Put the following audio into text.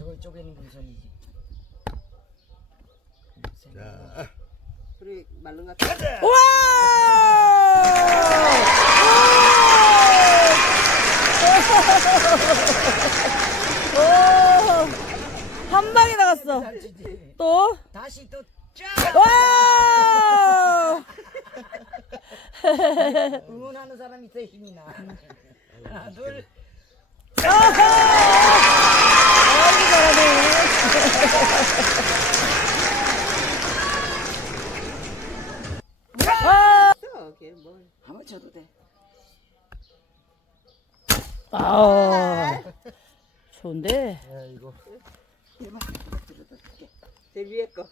저걸 쪼개는 우선이지. 자, 그래 말른 것 같아. 우와! 오! 한 방에 나갔어. 잘 치지. 또? 다시 또 쫙! 와! 응원하는 사람이 더 힘이 나. 하나, 둘. 아이고 잘하네. 아! 걔 뭘? 한번 쳐도 돼. 아. 좋은데. 야 이거 제 위에 거.